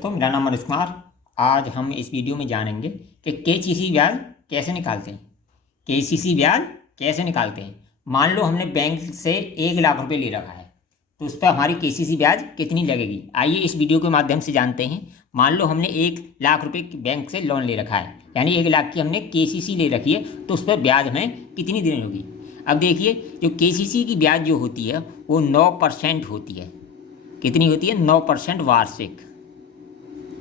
दोस्तों, मेरा नाम मनोज कुमार। आज हम इस वीडियो में जानेंगे कि केसीसी ब्याज कैसे निकालते हैं। केसीसी ब्याज कैसे निकालते हैं। मान लो हमने बैंक से 1 लाख रुपए ले रखा है, तो उस पर हमारी केसीसी ब्याज कितनी लगेगी, आइए इस वीडियो के माध्यम से जानते हैं। मान लो हमने 1 लाख रुपए बैंक से लोन ले रखा है, यानी 1 लाख की हमने केसीसी ले रखी है, तो उस पर ब्याज हमें कितनी देनी होगी। अब देखिए, जो केसीसी की ब्याज जो होती है वो 9% होती है। कितनी होती है? 9% वार्षिक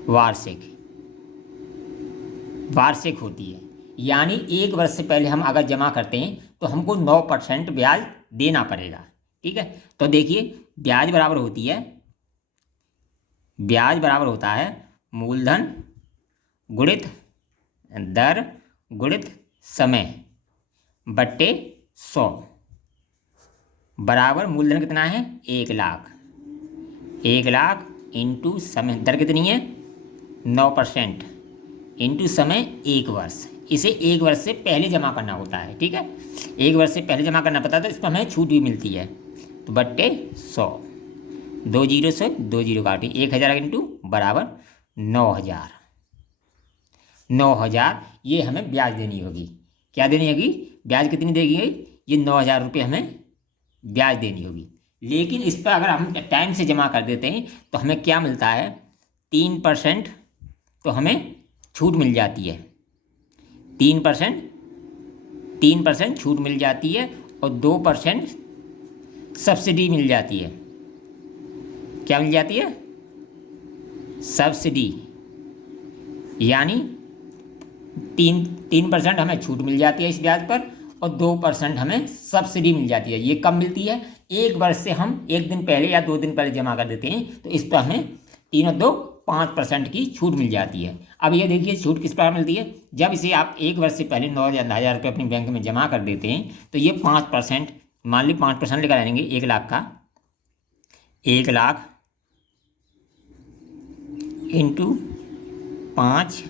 वार्षिक होती है। यानी 1 वर्ष से पहले हम अगर जमा करते हैं तो हमको 9% ब्याज देना पड़ेगा। ठीक है, तो देखिए ब्याज बराबर होता है मूलधन गुणित दर गुणित समय बट्टे 100 बराबर मूलधन कितना है? 1 लाख। 1 लाख इंटू समय, दर कितनी है? 9% इंटू समय 1 वर्ष। इसे 1 वर्ष से पहले जमा करना होता है। ठीक है, 1 वर्ष से पहले जमा करना पड़ता है, तो इस पर हमें छूट भी मिलती है। तो बट्टे 100, 2 जीरो से 2 जीरो काटी, 1000 इंटू बराबर 9000। 9000 ये हमें ब्याज देनी होगी। क्या देनी होगी? ब्याज कितनी देगी? ये 9000 रुपये हमें ब्याज देनी होगी। लेकिन इस पर अगर हम टाइम से जमा कर देते हैं तो हमें क्या मिलता है? 3% तो हमें छूट मिल जाती है। 3% छूट मिल जाती है और 2% सब्सिडी मिल जाती है। क्या मिल जाती है? सब्सिडी। यानी 3% हमें छूट मिल जाती है इस ब्याज पर और 2% हमें सब्सिडी मिल जाती है। ये कब मिलती है? 1 वर्ष से हम 1 दिन पहले या 2 दिन पहले जमा कर देते हैं, तो इस पर हमें 3 और 2 5% की छूट मिल जाती है। अब ये देखिए छूट किस प्रकार मिलती है। जब इसे आप 1 वर्ष से पहले 9,000 रुपये अपनी बैंक में जमा कर देते हैं तो ये 5%, मान ली 5% लेकर आएंगे 1 लाख का। 1 लाख इंटू 5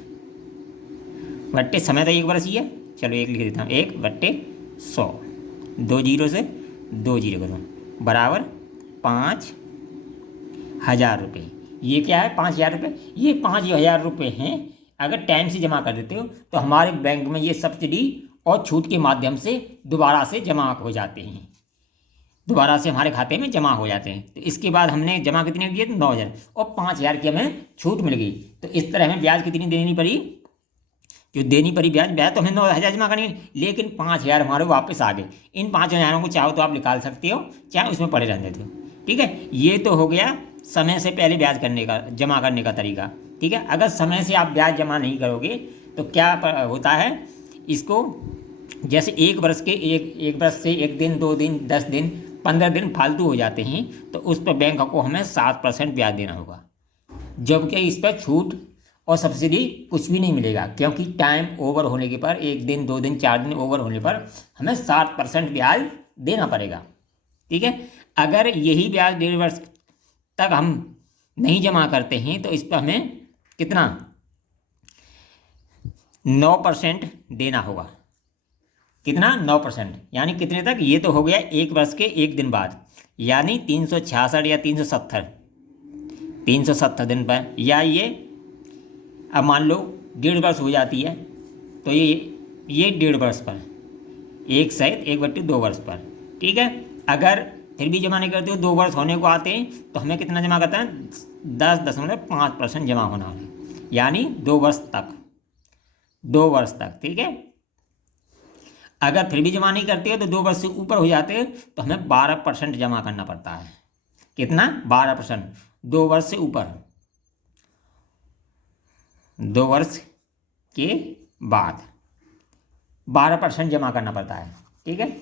बट्टे समय तो 1 वर्ष ही है, चलो 1 लिख देता हूँ, 1/100, 2 जीरो से 2 जीरो करूँ बराबर 5000 रुपये। ये क्या है? 5000 रुपये। ये 5000 रुपये हैं। अगर टाइम से जमा कर देते हो तो हमारे बैंक में ये सब्सिडी और छूट के माध्यम से दोबारा से जमा हो जाते हैं, दोबारा से हमारे खाते में जमा हो जाते हैं। तो इसके बाद हमने जमा कितने किए? 9000 और 5000 की हमें छूट मिल गई। तो इस तरह हमें ब्याज कितनी देनी पड़ी? जो देनी पड़ी ब्याज तो हमें 9000 जमा करनी है, लेकिन 5000 हमारे वापस आ गए। इन 5000 को चाहो तो आप निकाल सकते हो, चाहे उसमें पड़े रहने देते हो। ठीक है, ये तो हो गया समय से पहले ब्याज करने का, जमा करने का तरीका। ठीक है, अगर समय से आप ब्याज जमा नहीं करोगे तो क्या होता है? इसको जैसे 1 वर्ष से 1 दिन, 2 दिन, 10 दिन, 15 दिन फालतू हो जाते हैं, तो उस पर बैंक को हमें 7% ब्याज देना होगा। जबकि इस पर छूट और सब्सिडी कुछ भी नहीं मिलेगा, क्योंकि टाइम ओवर होने के पर 1 दिन, 2 दिन, 4 दिन ओवर होने पर हमें 7% ब्याज देना पड़ेगा। ठीक है, अगर यही ब्याज 1.5 वर्ष तक हम नहीं जमा करते हैं तो इस पर हमें कितना? 9% देना होगा। कितना? 9%। यानी कितने तक? ये तो हो गया 1 वर्ष के 1 दिन बाद, यानी 366 या 370 दिन पर, या ये अब मान लो 1.5 वर्ष हो जाती है तो ये 1.5 वर्ष पर, 1/2 वर्ष पर। ठीक है, अगर फिर भी जमा नहीं करते हो, 2 वर्ष होने को आते हैं, तो हमें कितना जमा करता है? 10.5% जमा होना है, यानी 2 वर्ष तक। ठीक है, अगर फिर भी जमा नहीं करते हो तो 2 वर्ष से ऊपर हो जाते हैं तो हमें 12% जमा करना पड़ता है। कितना? 12%। 2 वर्ष से ऊपर, 2 वर्ष के बाद 12% जमा करना पड़ता है। ठीक है,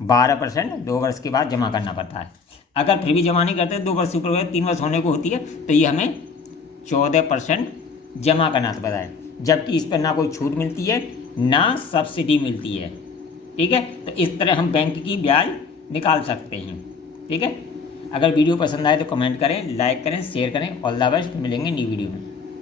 12% 2 वर्ष के बाद जमा करना पड़ता है। अगर फिर भी जमा नहीं करते, 2 वर्ष से ऊपर हो गया, 3 वर्ष होने को होती है, तो ये हमें 14% जमा करना पड़ता है। जबकि इस पर ना कोई छूट मिलती है, ना सब्सिडी मिलती है। ठीक है, तो इस तरह हम बैंक की ब्याज निकाल सकते हैं। ठीक है, अगर वीडियो पसंद आए तो कमेंट करें, लाइक करें, शेयर करें। ऑल द बेस्ट, मिलेंगे न्यू वीडियो में।